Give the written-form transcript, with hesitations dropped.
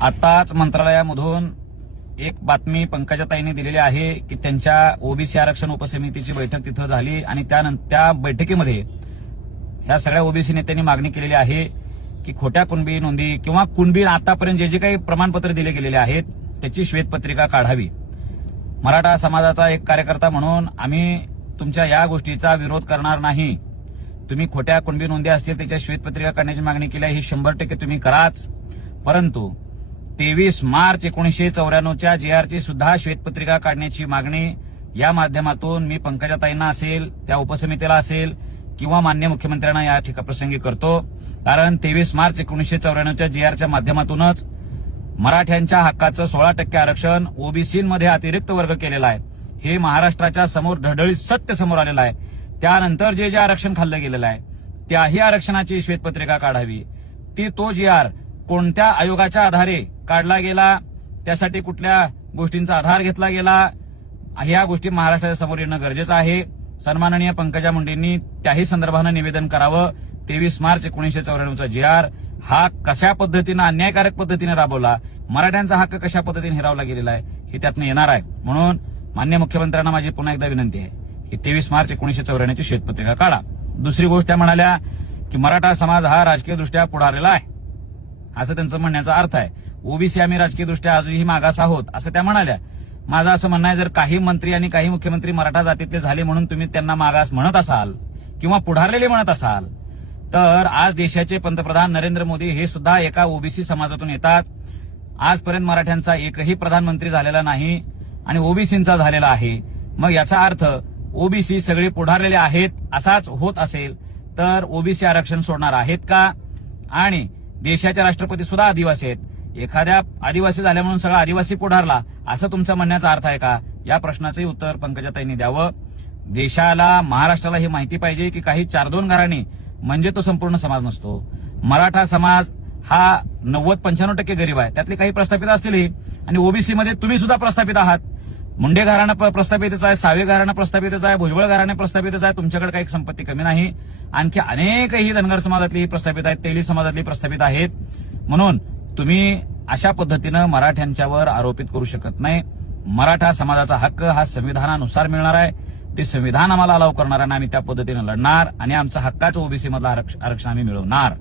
आताच मंत्रालयामधून एक बातमी पंकजाताईंनी दिलेली आहे की त्यांच्या ओबीसी आरक्षण उपसमितीची बैठक तिथं झाली आणि त्या बैठकीमध्ये ह्या सगळ्या ओबीसी नेत्यांनी मागणी केलेली आहे की खोट्या कुणबी नोंदी किंवा कुणबी आतापर्यंत जे काही प्रमाणपत्र दिले गेलेले आहेत त्याची श्वेतपत्रिका काढावी। मराठा समाजाचा एक कार्यकर्ता म्हणून आम्ही तुमच्या या गोष्टीचा विरोध करणार नाही। तुम्ही खोट्या कुणबी नोंदी असतील त्याच्या श्वेतपत्रिका काढण्याची मागणी केली आहे, ही 100% तुम्ही कराच। परंतु 23 मार्च 1994च्या JRची सुद्धा श्वेतपत्रिका काढण्याची मागणी या माध्यमातून मी पंकजाताईंना असेल, त्या उपसमितीला असेल किंवा माननीय मुख्यमंत्र्यांना या प्रसंगी करतो। कारण 23 मार्च 1994च्या JRच्या माध्यमातूनच मराठ्यांच्या हक्काचं 16% आरक्षण ओबीसीमध्ये अतिरिक्त वर्ग केलेला आहे। हे महाराष्ट्राच्या समोर ढळढळीत सत्य समोर आलेलं आहे। त्यानंतर जे आरक्षण खाल्लं गेलेलं आहे त्याही आरक्षणाची श्वेतपत्रिका काढावी। तो JR कोणत्या आयोगाच्या आधारे काढला गेला, त्यासाठी कुठल्या गोष्टींचा आधार घेतला गेला, ह्या गोष्टी महाराष्ट्राच्या समोर येणं गरजेचं आहे। सन्माननीय पंकजा मुंडेंनी त्याही संदर्भानं निवेदन करावं। 23 मार्च 1994चा JR हा कशा पद्धतीनं अन्यायकारक पद्धतीने राबवला, मराठ्यांचा हक्क कशा पद्धतीने हिरावला गेलेला आहे हे त्यातनं येणार आहे। म्हणून माननीय मुख्यमंत्र्यांना माझी पुन्हा एकदा विनंती आहे की 23 मार्च 1994ची श्वेतपत्रिका काढा। दुसरी गोष्ट त्या म्हणाल्या की मराठा समाज हा राजकीयदृष्ट्या पुढारलेला आहे, असं त्यांचं म्हणण्याचा अर्थ आहे। ओबीसी आम्ही राजकीयदृष्ट्या अजूनही मागास आहोत असं त्या म्हणाल्या। माझं असं म्हणणं आहे, जर काही मंत्री आणि काही मुख्यमंत्री मराठा जातीतले झाले म्हणून तुम्ही त्यांना मागास म्हणत असाल किंवा पुढारलेले म्हणत असाल, तर आज देशाचे पंतप्रधान नरेंद्र मोदी हे सुद्धा एका ओबीसी समाजातून येतात। आजपर्यंत मराठ्यांचा एकही प्रधानमंत्री झालेला नाही आणि ओबीसींचा झालेला आहे। मग याचा अर्थ ओबीसी सगळे पुढारलेले आहेत असाच होत असेल तर ओबीसी आरक्षण सोडणार आहेत का? आणि देशाचे राष्ट्रपती सुद्धा आदिवासी आहेत, एखाद्या आदिवासी झाल्या म्हणून सगळा आदिवासी पुढारला असं तुमचा म्हणण्याचा अर्थ आहे का? या प्रश्नाचंही उत्तर पंकजाताईंनी द्यावं। देशाला, महाराष्ट्राला हे माहिती पाहिजे की काही 4-2 घराणे म्हणजे तो संपूर्ण समाज नसतो। मराठा समाज हा 90-95% गरीब आहे, त्यातले काही प्रस्थापित असतील आणि ओबीसी मध्ये तुम्ही सुद्धा प्रस्थापित आहात। मुंडे घराणं प्रस्थापितच आहे, सावे घराणं प्रस्थापितच आहे, भुजबळ घराणं प्रस्थापितच आहे, तुमच्याकडे काही संपत्ती कमी नाही। आणखी अनेकही धनगर समाजातली प्रस्थापित आहेत, तेली समाजातली प्रस्थापित आहेत। म्हणून तुम्ही अशा पद्धतीनं मराठ्यांच्यावर आरोपित करू शकत नाही। मराठा समाजाचा हक्क हा संविधानानुसार मिळणार आहे, ते संविधान आम्हाला अलाव करणार आणि आम्ही त्या पद्धतीनं लढणार आणि आमचं हक्काचं ओबीसी मधलं आरक्षण आम्ही मिळवणार।